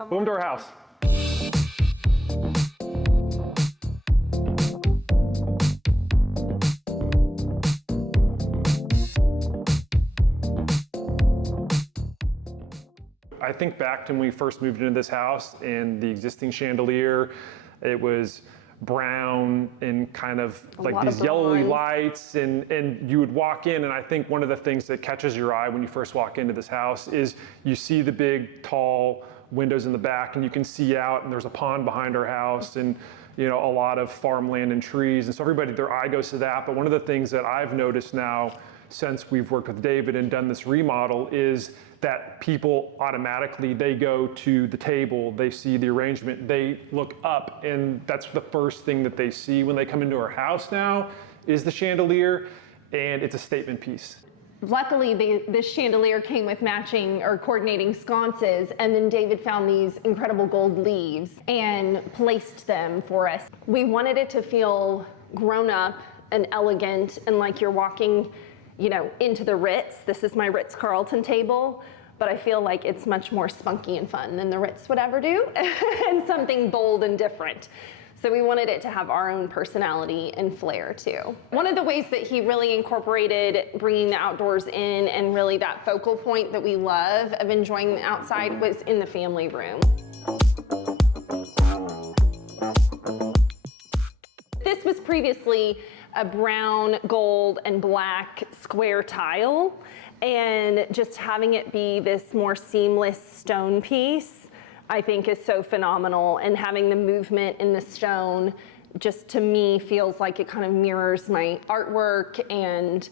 Welcome to our house. I think back to when we first moved into this house and the existing chandelier, it was brown and kind of like these yellowy lights, and you would walk in, and I think one of the things that catches your eye when you first walk into this house is you see the big tall windows in the back, and you can see out, and there's a pond behind our house, and a lot of farmland and trees, and so everybody, their eye goes to that. But one of the things that I've noticed now since we've worked with David and done this remodel is that people automatically, they go to the table, they see the arrangement, they look up, and that's the first thing that they see when they come into our house now is the chandelier, and it's a statement piece. Luckily, this chandelier came with matching or coordinating sconces, and then David found these incredible gold leaves and placed them for us. We wanted it to feel grown up and elegant, and like you're walking into the Ritz. This is my Ritz-Carlton table, but I feel like it's much more spunky and fun than the Ritz would ever do, and something bold and different. So we wanted it to have our own personality and flair too. One of the ways that he really incorporated bringing the outdoors in, and really that focal point that we love of enjoying the outside, was in the family room. This was previously a brown, gold, and black square tile, and just having it be this more seamless stone piece, I think is so phenomenal. And having the movement in the stone, just to me, feels like it kind of mirrors my artwork and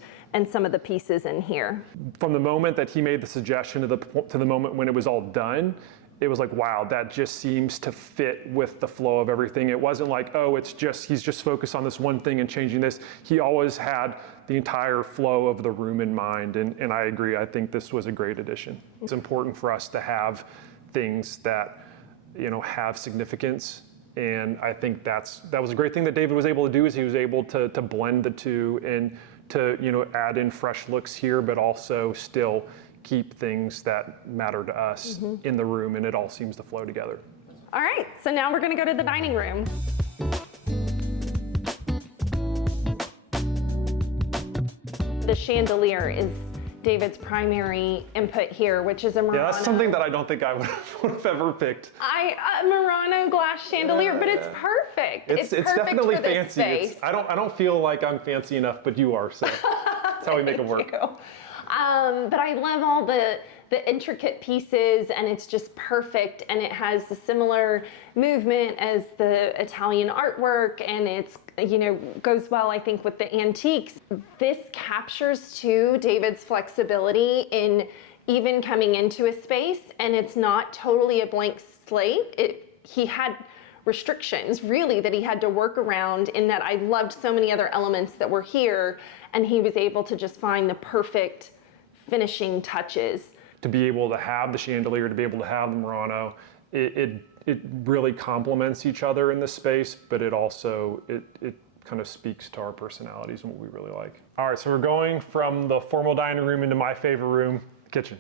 some of the pieces in here. From the moment that he made the suggestion to the moment when it was all done, it was like, wow, that just seems to fit with the flow of everything. It wasn't like, oh, he's just focused on this one thing and changing this. He always had the entire flow of the room in mind, and I agree. I think this was a great addition. It's important for us to have things that, have significance, and I think that was a great thing that David was able to do, is he was able to blend the two and to, add in fresh looks here, but also still keep things that matter to us in the room, and it all seems to flow together. All right, so now we're gonna go to the dining room. The chandelier is David's primary input here, which is a Murano. Yeah, that's something that I don't think I would have ever picked. A Murano glass chandelier, but it's perfect. It's perfect definitely for this fancy. space. I don't feel like I'm fancy enough, but you are, so that's how we make it work. But I love all the intricate pieces, and it's just perfect, and it has a similar movement as the Italian artwork, and it's, goes well, I think, with the antiques. This captures too David's flexibility in even coming into a space, and it's not totally a blank slate. He had restrictions really that he had to work around, in that I loved so many other elements that were here, and he was able to just find the perfect finishing touches. To be able to have the chandelier, to be able to have the Murano, it really complements each other in this space, but it also, it kind of speaks to our personalities and what we really like. All right, so we're going from the formal dining room into my favorite room, the kitchen.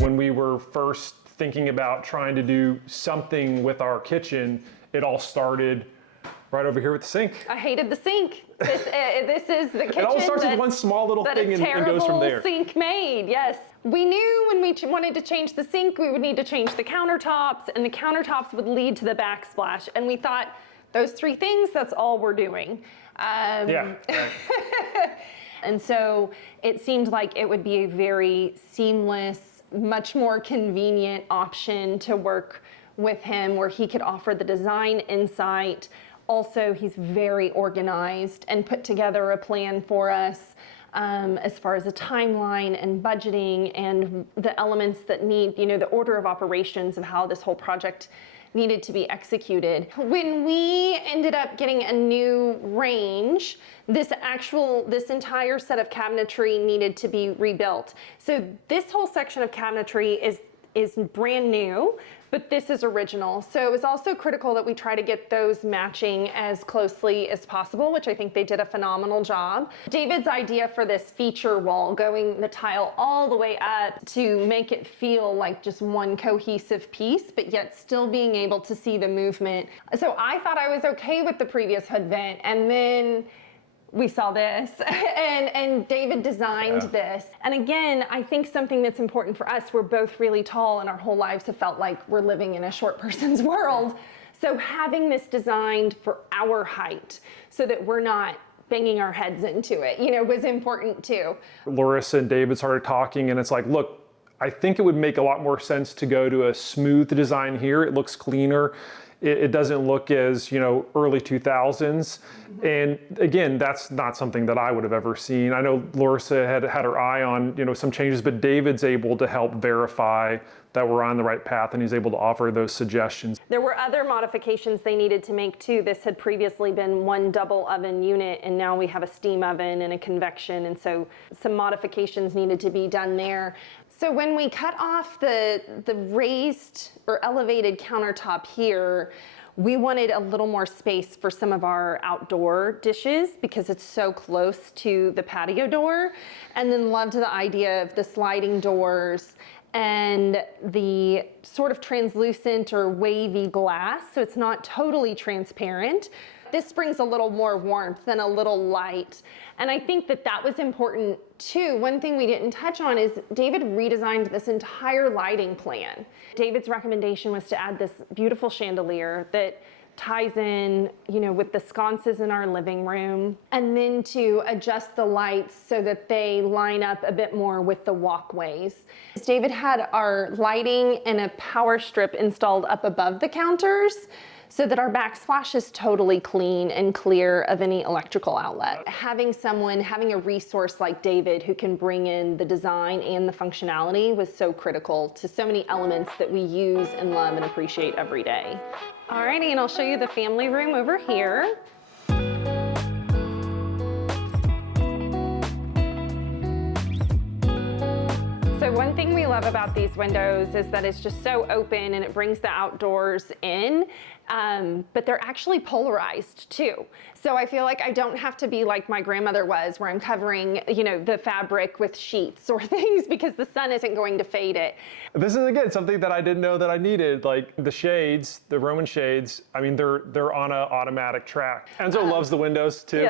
When we were first thinking about trying to do something with our kitchen, it all started right over here with the sink. I hated the sink. This is the kitchen. It all starts with one small little thing and goes from there. Sink made, yes. We knew when we wanted to change the sink, we would need to change the countertops, and the countertops would lead to the backsplash. And we thought, those three things, that's all we're doing. Yeah. Right. And so it seemed like it would be a very seamless, much more convenient option to work with him, where he could offer the design insight. Also, he's very organized and put together a plan for us as far as a timeline and budgeting and the elements that need, the order of operations of how this whole project needed to be executed. When we ended up getting a new range, this entire set of cabinetry needed to be rebuilt. So this whole section of cabinetry is brand new, but this is original. So it was also critical that we try to get those matching as closely as possible, which I think they did a phenomenal job. David's idea for this feature wall, going the tile all the way up to make it feel like just one cohesive piece, but yet still being able to see the movement. So I thought I was okay with the previous hood vent, and then we saw this, and David designed this. And again, I think something that's important for us, we're both really tall and our whole lives have felt like we're living in a short person's world. So having this designed for our height so that we're not banging our heads into it, you know, was important too. Larissa and David started talking, and it's like, look, I think it would make a lot more sense to go to a smooth design here. It looks cleaner. It doesn't look as, you know, early 2000s. And again, that's not something that I would have ever seen. I know Larissa had her eye on, you know, some changes, but David's able to help verify that we're on the right path, and he's able to offer those suggestions. There were other modifications they needed to make too. This had previously been one double oven unit, and now we have a steam oven and a convection, and so some modifications needed to be done there. So when we cut off the raised or elevated countertop here, we wanted a little more space for some of our outdoor dishes because it's so close to the patio door, and then loved the idea of the sliding doors and the sort of translucent or wavy glass, so it's not totally transparent. This brings a little more warmth and a little light. And I think that that was important too. One thing we didn't touch on is David redesigned this entire lighting plan. David's recommendation was to add this beautiful chandelier that ties in, you know, with the sconces in our living room, and then to adjust the lights so that they line up a bit more with the walkways. David had our lighting and a power strip installed up above the counters so that our backsplash is totally clean and clear of any electrical outlet. Having a resource like David who can bring in the design and the functionality was so critical to so many elements that we use and love and appreciate every day. Alrighty, and I'll show you the family room over here. So one thing we love about these windows is that it's just so open and it brings the outdoors in, but they're actually polarized too. So I feel like I don't have to be like my grandmother was, where I'm covering, you know, the fabric with sheets or things because the sun isn't going to fade it. This is, again, something that I didn't know that I needed. Like the shades, the Roman shades, I mean, they're on an automatic track. Enzo loves the windows too.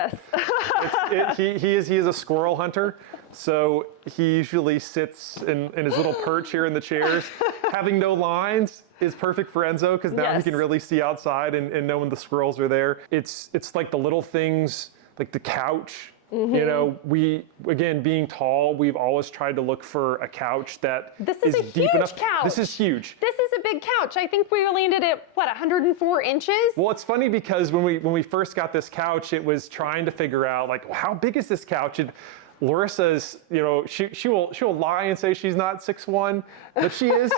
Yes. He is a squirrel hunter. So he usually sits in his little perch here in the chairs. Having no lines is perfect for Enzo because now he can really see outside and know when the squirrels are there. It's like the little things, like the couch. You know, we, again, being tall, we've always tried to look for a couch that is deep enough. Couch. This is huge. This is a big couch. I think we landed at, what, 104 inches? Well, it's funny because when we first got this couch, it was trying to figure out, like, how big is this couch? And Larissa's, you know, she'll lie and say she's not 6'1", but she is.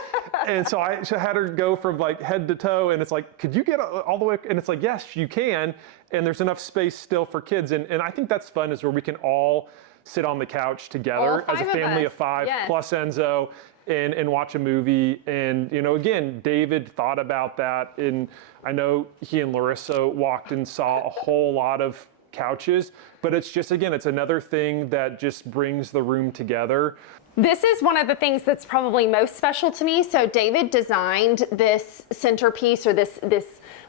And so I had her go from like head to toe, and it's like, could you get all the way? And it's like, yes, you can. And there's enough space still for kids. And I think that's fun, is where we can all sit on the couch together as a family of five, plus Enzo, and watch a movie. And, you know, again, David thought about that. And I know he and Larissa walked and saw a whole lot of couches, but it's just, again, it's another thing that just brings the room together. This is one of the things that's probably most special to me. So David designed this centerpiece, or this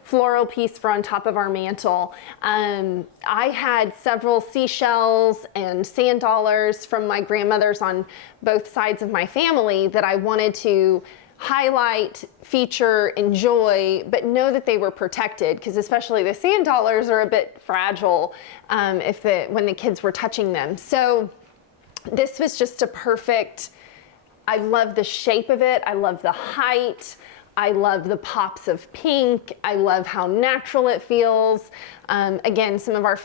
floral piece for on top of our mantle. I had several seashells and sand dollars from my grandmothers on both sides of my family that I wanted to highlight, feature, enjoy, but know that they were protected, because especially the sand dollars are a bit fragile when the kids were touching them. So this was just a perfect, I love the shape of it, I love the height, I love the pops of pink, I love how natural it feels. Again, some of our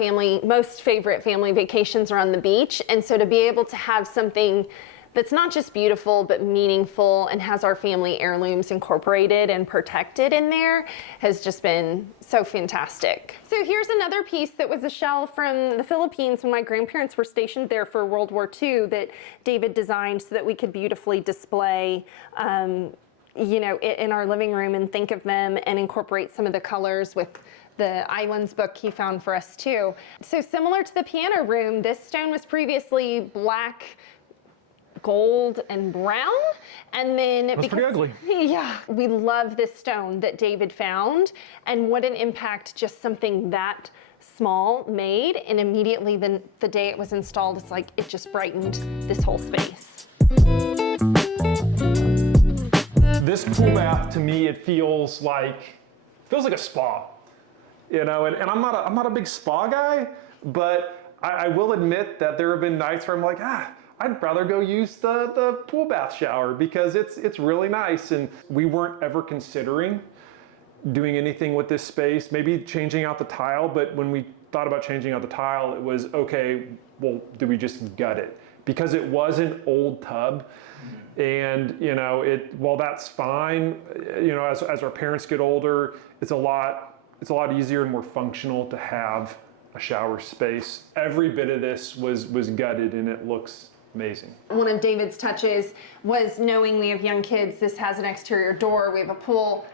most favorite family vacations are on the beach, and so to be able to have something that's not just beautiful, but meaningful, and has our family heirlooms incorporated and protected in there, has just been so fantastic. So here's another piece that was a shell from the Philippines when my grandparents were stationed there for World War II, that David designed so that we could beautifully display in our living room and think of them and incorporate some of the colors with the Islands book he found for us too. So similar to the piano room, this stone was previously black, gold, and brown, and then That's pretty ugly. Yeah, we love this stone that David found, and what an impact just something that small made, and immediately the day it was installed, it's like it just brightened this whole space. This pool bath, to me, it feels like a spa, and I'm not a big spa guy, but I will admit that there have been nights where I'm like, I'd rather go use the pool bath shower because it's really nice. And we weren't ever considering doing anything with this space, maybe changing out the tile, but when we thought about changing out the tile, it was, okay, well, do we just gut it? Because it was an old tub, and while that's fine, as our parents get older, it's a lot easier and more functional to have a shower space. Every bit of this was gutted, and it looks amazing. One of David's touches was, knowing we have young kids, this has an exterior door, we have a pool,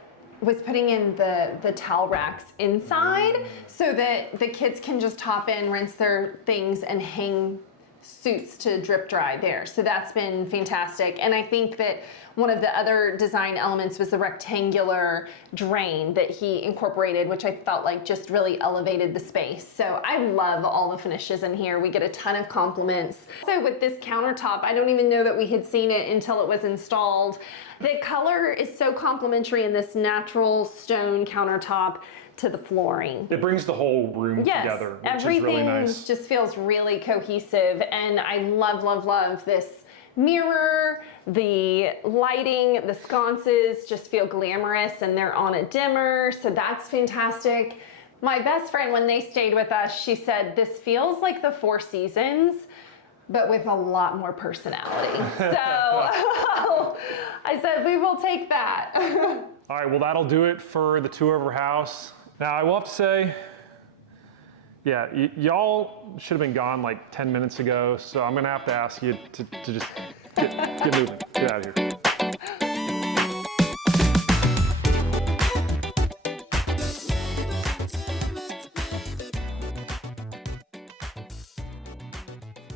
was putting in the towel racks inside so that the kids can just hop in, rinse their things, and hang suits to drip dry there. So that's been fantastic. And I think that one of the other design elements was the rectangular drain that he incorporated, which I felt like just really elevated the space. So I love all the finishes in here. We get a ton of compliments. So with this countertop, I don't even know that we had seen it until it was installed. The color is so complementary in this natural stone countertop to the flooring. It brings the whole room together, which is really nice. Everything just feels really cohesive, and I love, love, love this mirror. The lighting, the sconces just feel glamorous, and they're on a dimmer, so that's fantastic. My best friend, when they stayed with us, she said, this feels like the Four Seasons, but with a lot more personality. So I said, we will take that. All right, well, that'll do it for the tour of our house. Now, I will have to say, yeah, y'all should have been gone like 10 minutes ago, so I'm gonna have to ask you to just get moving, get out of here.